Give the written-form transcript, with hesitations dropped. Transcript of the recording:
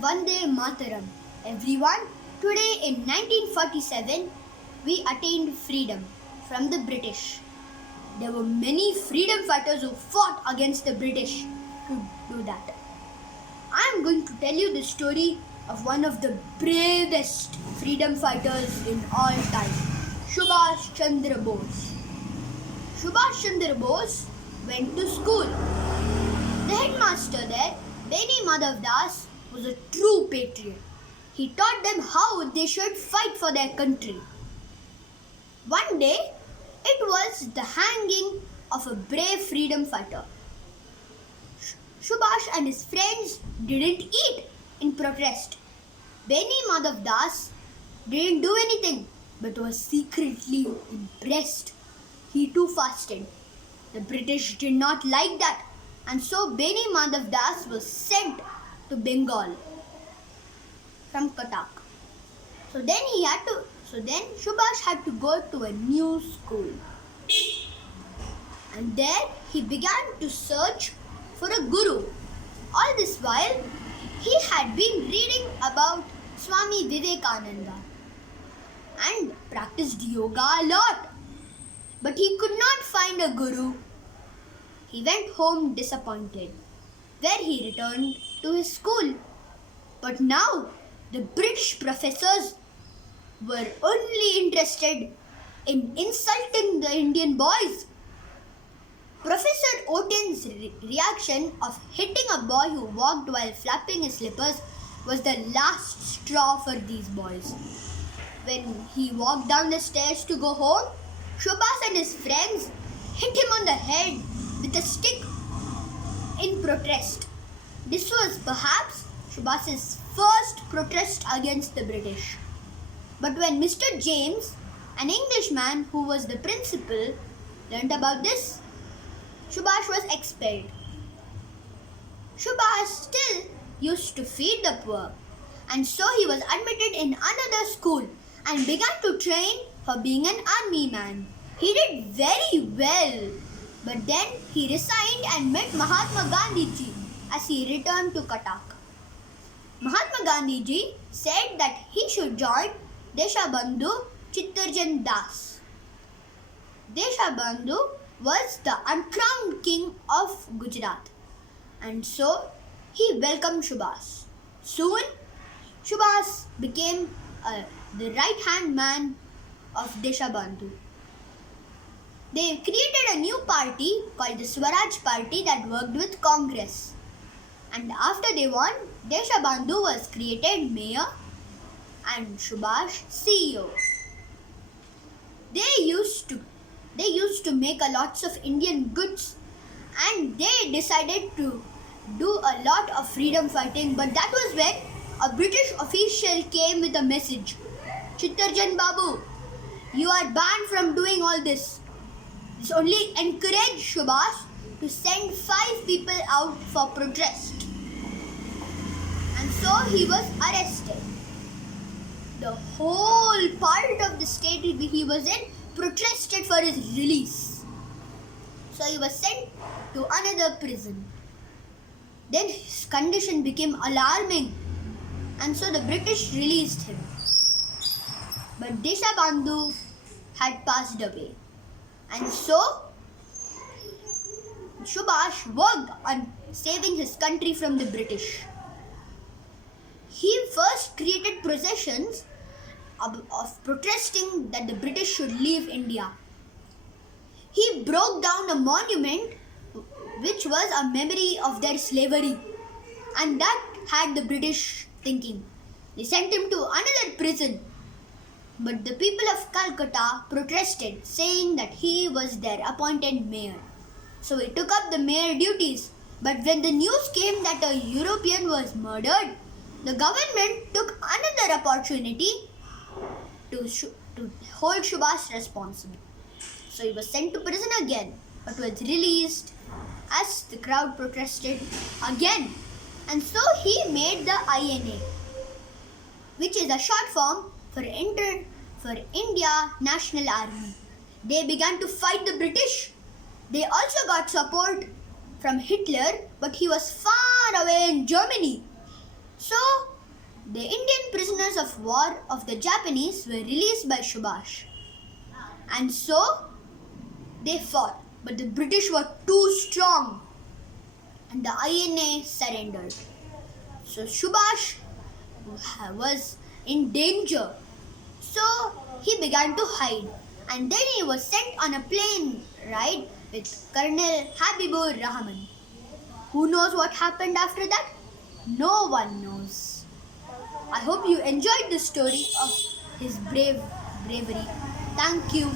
Vande Mataram. Everyone, today in 1947, we attained freedom from the British. There were many freedom fighters who fought against the British to do that. I am going to tell you the story of one of the bravest freedom fighters in all time, Subhash Chandra Bose. Subhash Chandra Bose went to school. The headmaster there, Beni Madhav Das, was a true patriot. He taught them how they should fight for their country. One day, it was the hanging of a brave freedom fighter. Subhash and his friends didn't eat in protest. Beni Madhav Das didn't do anything but was secretly impressed. He too fasted. The British did not like that, and so Beni Madhav Das was sent to Bengal from Cuttack. So then Subhash had to go to a new school. And there he began to search for a guru. All this while, he had been reading about Swami Vivekananda and practiced yoga a lot. But he could not find a guru. He went home disappointed, where he returned to his school. But now, the British professors were only interested in insulting the Indian boys. Professor Otin's reaction of hitting a boy who walked while flapping his slippers was the last straw for these boys. When he walked down the stairs to go home, Subhash and his friends hit him on the head with a stick in protest. This was perhaps Subhash's first protest against the British. But when Mr. James, an Englishman who was the principal, learnt about this, Subhash was expelled. Subhash still used to feed the poor, and so he was admitted in another school and began to train for being an army man. He did very well, but then he resigned and met Mahatma Gandhi ji as he returned to Cuttack. Mahatma Gandhi ji said that he should join Deshabandhu Chittorjan Das. Deshabandhu was the uncrowned king of Gujarat, and so he welcomed Subhash. Soon, Subhash became the right-hand man of Deshabandhu. They created a new party called the Swaraj Party that worked with Congress. And after they won, Deshabandhu was created mayor and Subhash CEO. They used to make a lots of Indian goods, and they decided to do a lot of freedom fighting. But that was when a British official came with a message. Chittorjan Babu, you are banned from doing all this. This only encouraged Subhash to send 5 people out for protest. And so he was arrested. The whole part of the state he was in protested for his release. So he was sent to another prison. Then his condition became alarming, and so the British released him. But Deshabandhu had passed away, and so Subhash worked on saving his country from the British. He first created processions of protesting that the British should leave India. He broke down a monument which was a memory of their slavery, and that had the British thinking. They sent him to another prison, but the people of Calcutta protested, saying that he was their appointed mayor. So he took up the mayor duties. But when the news came that a European was murdered, the government took another opportunity to hold Subhash responsible. So he was sent to prison again, but was released as the crowd protested again. And so he made the INA, which is a short form for India National Army. They began to fight the British. They also got support from Hitler, but he was far away in Germany. So, the Indian prisoners of war of the Japanese were released by Subhash. And so, they fought, but the British were too strong and the INA surrendered. So, Subhash was in danger. So, he began to hide and then he was sent on a plane ride with Colonel Habibur Rahman. Who knows what happened after that? No one knows. I hope you enjoyed the story of his bravery. Thank you.